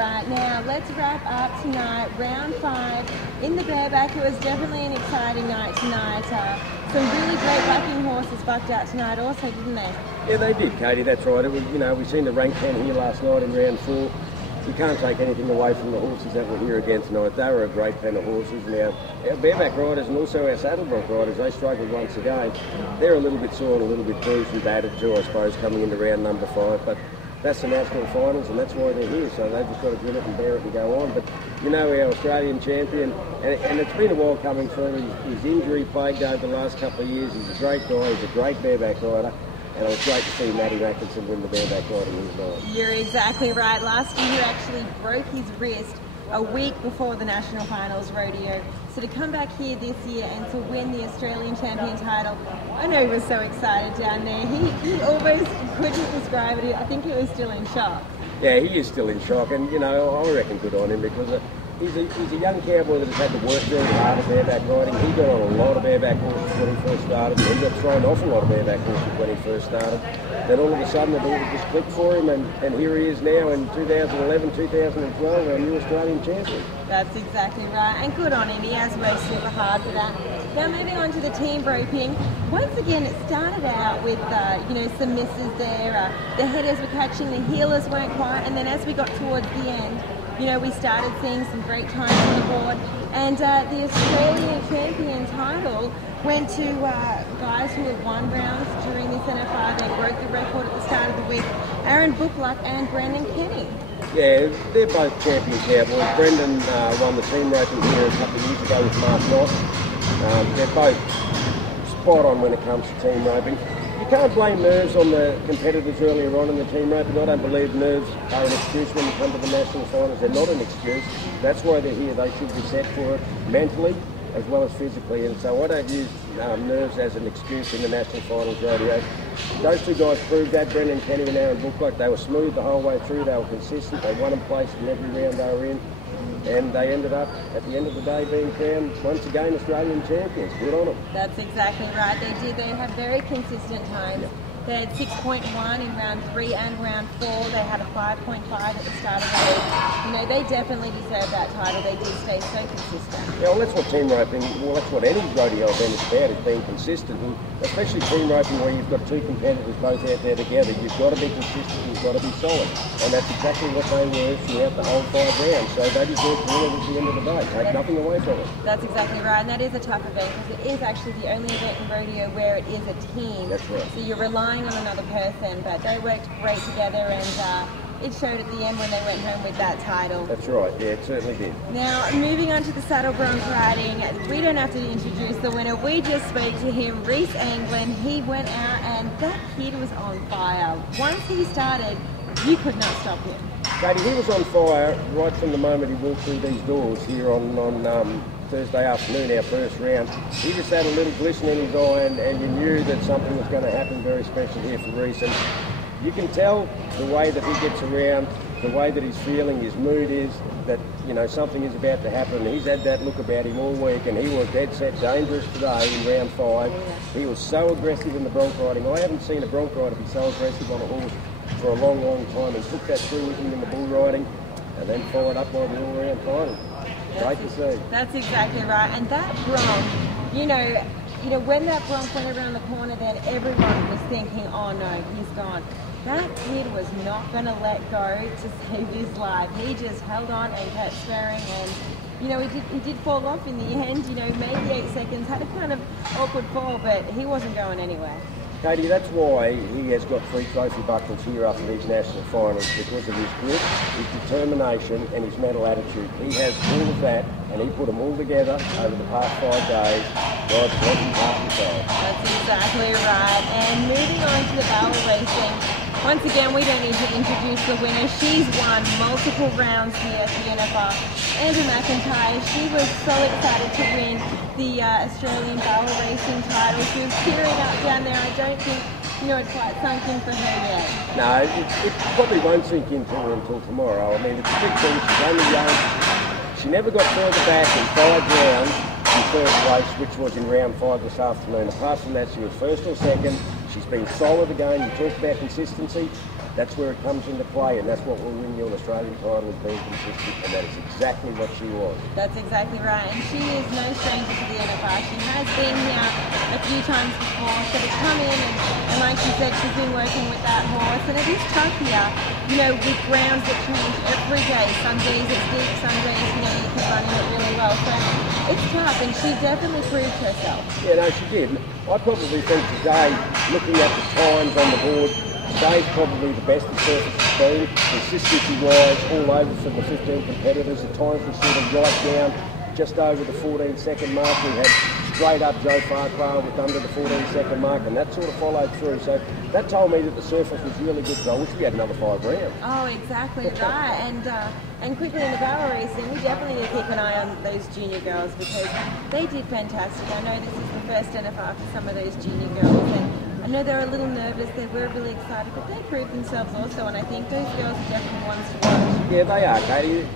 Right, now let's wrap up tonight, round 5 in the bareback. It was definitely an exciting night tonight. Some really great bucking horses bucked out tonight also, didn't they? Yeah, they did, Katie, that's right. It was, we seen the rank 10 here last night in round 4. You can't take anything away from the horses that were here again tonight. They were a great pen of horses. Now, our bareback riders and also our saddlebrook riders, they struggled once again. They're a little bit sore and a little bit bruised and battered too, I suppose, coming into round number 5. But that's the national finals and that's why they're here. So they've just got to grin it and bear it and go on. But our Australian champion, and it's been a while coming through. He's injury plagued over the last couple of years. He's a great guy. He's a great bareback rider. And it was great to see Matty Atkinson win the bareback riding his night. You're exactly right. Last year he actually broke his wrist a week before the National Finals Rodeo. So to come back here this year and to win the Australian champion title, I know he was so excited down there. He almost couldn't describe it. I think he was still in shock. Yeah, he is still in shock, and I reckon good on him because he's a young cowboy that has had to work very hard at bareback riding. He got on a lot of bareback horses when he first started, and he got thrown off a lot of bareback horses when he first started. Then all of a sudden it all just clicked for him, and here he is now in 2011, 2012, our new Australian champion. That's exactly right, and good on him. He has worked super hard for that. Now moving on to the team roping. Once again, it started out with some misses there. The headers were catching, the heelers weren't quite, and then as we got towards the end, we started seeing some great times on the board, and the Australian champion title went to guys who have won rounds during this NFR. They broke the record at the start of the week. Aaron Bookluck and Brendan Kenny. Yeah, they're both champion cowboys. Brendan won the team roping here a couple of years ago with Mark Knott. They're both spot on when it comes to team roping. You can't blame nerves on the competitors earlier on in the team roping. I don't believe nerves are an excuse when you come to the national finals. They're not an excuse. That's why they're here. They should be set for it mentally as well as physically. And so I don't use nerves as an excuse in the national finals rodeo. Those two guys proved that, Brendan Kenny and Aaron Bookluck. They were smooth the whole way through. They were consistent. They won and placed in every round they were in. And they ended up, at the end of the day, being crowned once again Australian champions. Good on them. That's exactly right. They did. They have very consistent times. Yep. They had 6.1 in round 3 and round 4. They had a 5.5 at the start of the week. They definitely deserve that title. They did stay so consistent. Yeah, well, that's what team roping, that's what any rodeo event is about, is being consistent. And especially team roping where you've got two competitors both out there together. You've got to be consistent, you've got to be solid. And that's exactly what they were throughout the whole 5 rounds. So they deserve to win at the end of the day. Take nothing away from it. That's exactly right. And that is a tough event because it is actually the only event in rodeo where it is a team. That's right. So you're relying on another person, but they worked great together, and it showed at the end when they went home with that title. That's right, yeah, it certainly did. Now, moving on to the saddle bronc riding, we don't have to introduce the winner. We just spoke to him, Reese Anglin. He went out, and that kid was on fire. Once he started, you could not stop him. Katie, he was on fire right from the moment he walked through these doors here on Thursday afternoon, our first round. He just had a little glisten in his eye, and you knew that something was going to happen very special here for Reese. And you can tell the way that he gets around, the way that he's feeling, his mood is, that something is about to happen. He's had that look about him all week, and he was dead set dangerous today in round 5. He was so aggressive in the bronc riding. I haven't seen a bronc rider be so aggressive on a horse for a long, long time. He took that through with him in the bull riding, and then followed up by the all-round title. Great to see. That's exactly right. And that bronc, when that bronc went around the corner, then everyone was thinking, oh no, he's gone. That kid was not going to let go to save his life. He just held on and kept swearing, and he did fall off in the end. Maybe 8 seconds, had a kind of awkward fall, but he wasn't going anywhere. Katie, that's why he has got 3 trophy buckles here after these national finals, because of his grit, his determination and his mental attitude. He has all of that, and he put them all together over the past 5 days. God bless him, heart and soul. That's exactly right. And moving on to the barrel racing, once again, we don't need to introduce the winner. She's won multiple rounds here at the NFR. Andrew McIntyre, she was so excited to win the Australian barrel racing title. She was tearing up down there. I don't think it's quite sunk in for her yet. No, it probably won't sink into her until tomorrow. I mean, it's a big thing. She's only young. She never got further back in 5 rounds in first place, which was in round 5 this afternoon. Apart from that, she was first or second. She's been solid again. You talked about consistency. that's where it comes into play, and that's what will win you an Australian title, is being consistent, and that is exactly what she was. That's exactly right, and she is no stranger to the NFR. She has been here a few times before, so to come in and like she said, she's been working with that horse, and it is tough here, with grounds that change every day. Some days it's deep, some days, you can run it really well, so it's tough, and she definitely proved herself. Yeah, no, she did. I probably think today, looking at the times on the board, today's probably the best the surface has been, consistency-wise, all over from the 15 competitors. The times were sort of right down, just over the 14-second mark. We had straight up Joe Farquhar with under the 14-second mark, and that sort of followed through. So that told me that the surface was really good. So I wish we had another 5 rounds. Oh, exactly right. And quickly in the barrel racing, we definitely need to keep an eye on those junior girls because they did fantastic. I know this is the first NFR for some of those junior girls, and I know they're a little nervous. They were really excited, but they proved themselves also, and I think those girls are definitely ones to watch. Yeah, they are, Katie.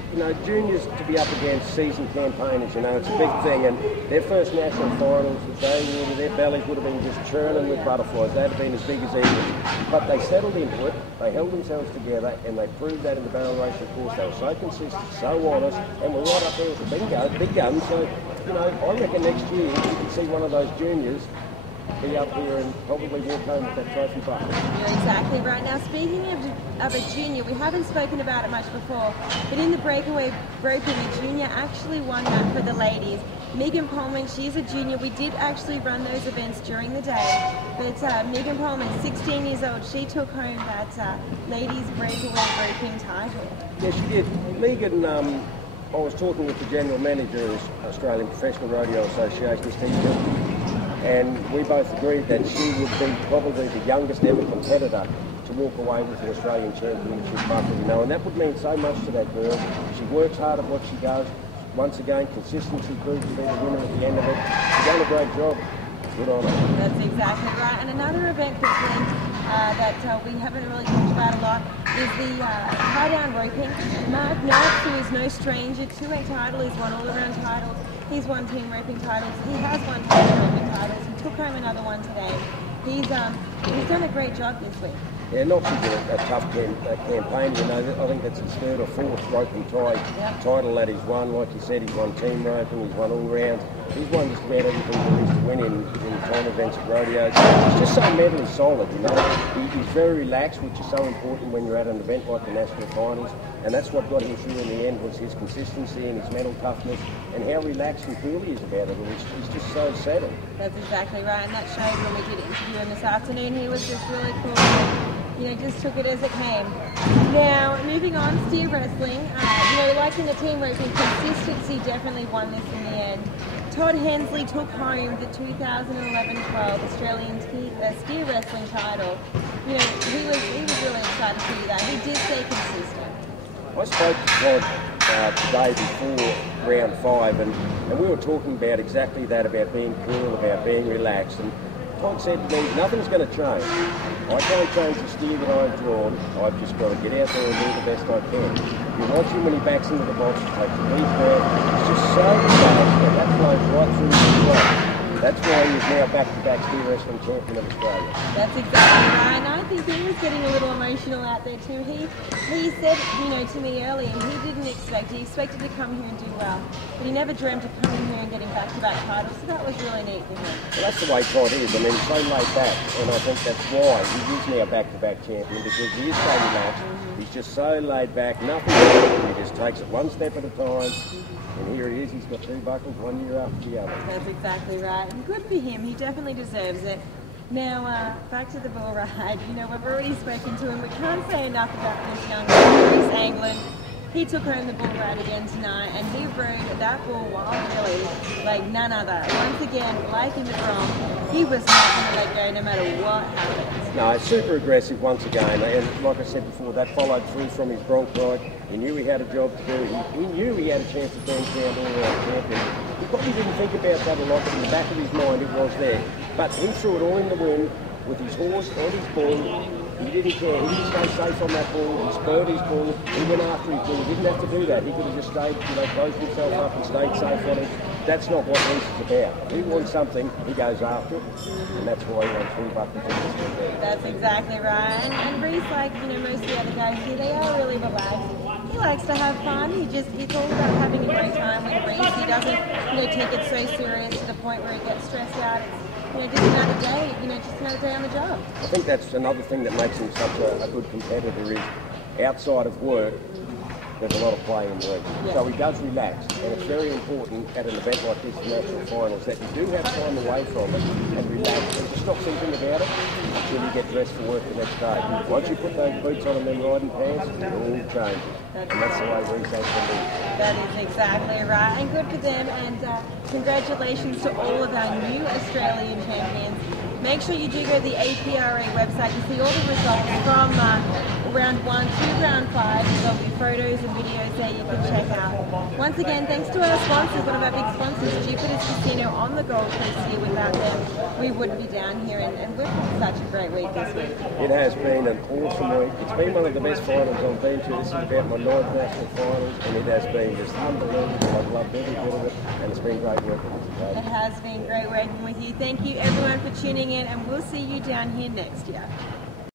Juniors to be up against seasoned campaigners, it's a big thing. And their first national finals, their bellies would have been just churning with butterflies. They'd have been as big as eagles. But they settled into it, they held themselves together, and they proved that in the barrel racing course. They were so consistent, so honest, and we're right up there with the big guns. So, I reckon next year you can see one of those juniors be up here and probably walk home with that trophy bucket. You're exactly right. Now, speaking of a junior, we haven't spoken about it much before, but in the breakaway roping, a junior actually won that for the ladies. Megan Pullman, she's a junior. We did actually run those events during the day, but Megan Pullman, 16 years old, she took home that ladies breakaway roping title. Yeah, she did. Megan, I was talking with the general manager of the Australian Professional Rodeo Association, Steve, and we both agreed that she would be probably the youngest ever competitor to walk away with an Australian championship buckle, and that would mean so much to that girl. She works hard at what she does. Once again, consistency proves to be the winner at the end of it. She's done a great job. Good on her. That's exactly right. And another event quickly that we haven't really talked about a lot is the tie-down roping. Mark Knox, who is no stranger to a title, he's won all-around titles. He's won team roping titles. He has won team roping titles. He took home another one today. He's done a great job this week. Yeah, Knox is a tough campaign. I think that's his third or fourth roping title that he's won. Like you said, he's won team roping, he's won all rounds. He's won just about everything there is to win in time events at rodeos. He's just so mentally solid, He's very relaxed, which is so important when you're at an event like the National Finals. And that's what got him through in the end, was his consistency and his mental toughness and how relaxed and cool he is about it. He's just so settled. That's exactly right, and that showed when we did interview him this afternoon. He was just really cool. Just took it as it came. Now, moving on, steer wrestling. Like in the team roping, consistency definitely won this in the end. Todd Hensley took home the 2011-12 Australian steer wrestling title. He was really excited to do that. He did stay consistent. I spoke to Todd today before round 5, and we were talking about exactly that, about being cool, about being relaxed. And Todd said to me, nothing's going to change. I can't change the steer that I've drawn. I've just got to get out there and do the best I can. You watch him when he backs into the box, he takes a deep breath. He's just so relaxed, and that flows right through his blood. That's why he's now back-to-back steer wrestling champion of Australia. That's exactly right. And I think he was getting a little emotional out there too. He said, to me earlier, he didn't expect. He expected to come here and do well, but he never dreamt of coming here and getting back-to-back titles. So that was really neat for him. Well, that's the way Todd is. He's so laid back, and I think that's why he is now back-to-back champion, because he is so relaxed. He's just so laid back, nothing else. He just takes it one step at a time. And here he is, he's got 2 buckles, 1 year after the other. That's exactly right. And good for him, he definitely deserves it. Now, back to the bull ride. We've already spoken to him. We can't say enough about this young man, Bruce Anglin. He took home the bull ride again tonight, and he rode that bull wild really like none other. Once again, like in the Bronx, he was not going to let go no matter what happened. No, super aggressive once again. And like I said before, that followed through from his Bronx ride. He knew he had a job to do. He knew he had a chance of being crowned all-round champion. He probably didn't think about that a lot, but in the back of his mind it was there. But he threw it all in the wind with his horse and his bull. He didn't care. He didn't stay safe on that bull. He spurred his bull. He went after his bull. He didn't have to do that. He could have just stayed, closed himself up and stayed safe on him. that's not what Reese is about. If he wants something, he goes after it, and that's why he won 3 buckets in this weekend. That's exactly right. And Reese, like most of the other guys here, they are really relaxed. He likes to have fun. It's all about having a great time with Reese. He doesn't take it so serious to the point where he gets stressed out. It's just another day. Just another day on the job. I think that's another thing that makes him such a good competitor is outside of work. There's a lot of play in work. Yeah. So he does relax, and it's very important at an event like this, the National Finals, that you do have time away from it and relax and just not thinking about it until you get dressed for work the next day. Once you put those boots on and them riding pants, it all changes. And that's the way Reese has to be. That is exactly right, and good for them, and congratulations to all of our new Australian champions. Make sure you do go to the APRA website to see all the results from round 1 to round 5. There'll be photos and videos there you can check out. Once again, thanks to our sponsors, one of our big sponsors, Jupiters Casino on the Gold Coast here. Without them, we wouldn't be down here, and we've had such a great week this week. It has been an awesome week. It's been one of the best finals I've been to. This is about my 9th national finals, and it has been just unbelievable. I've loved every bit of it, and it's been great working with you, Kate. It has been great working with you. Thank you everyone for tuning in, and we'll see you down here next year.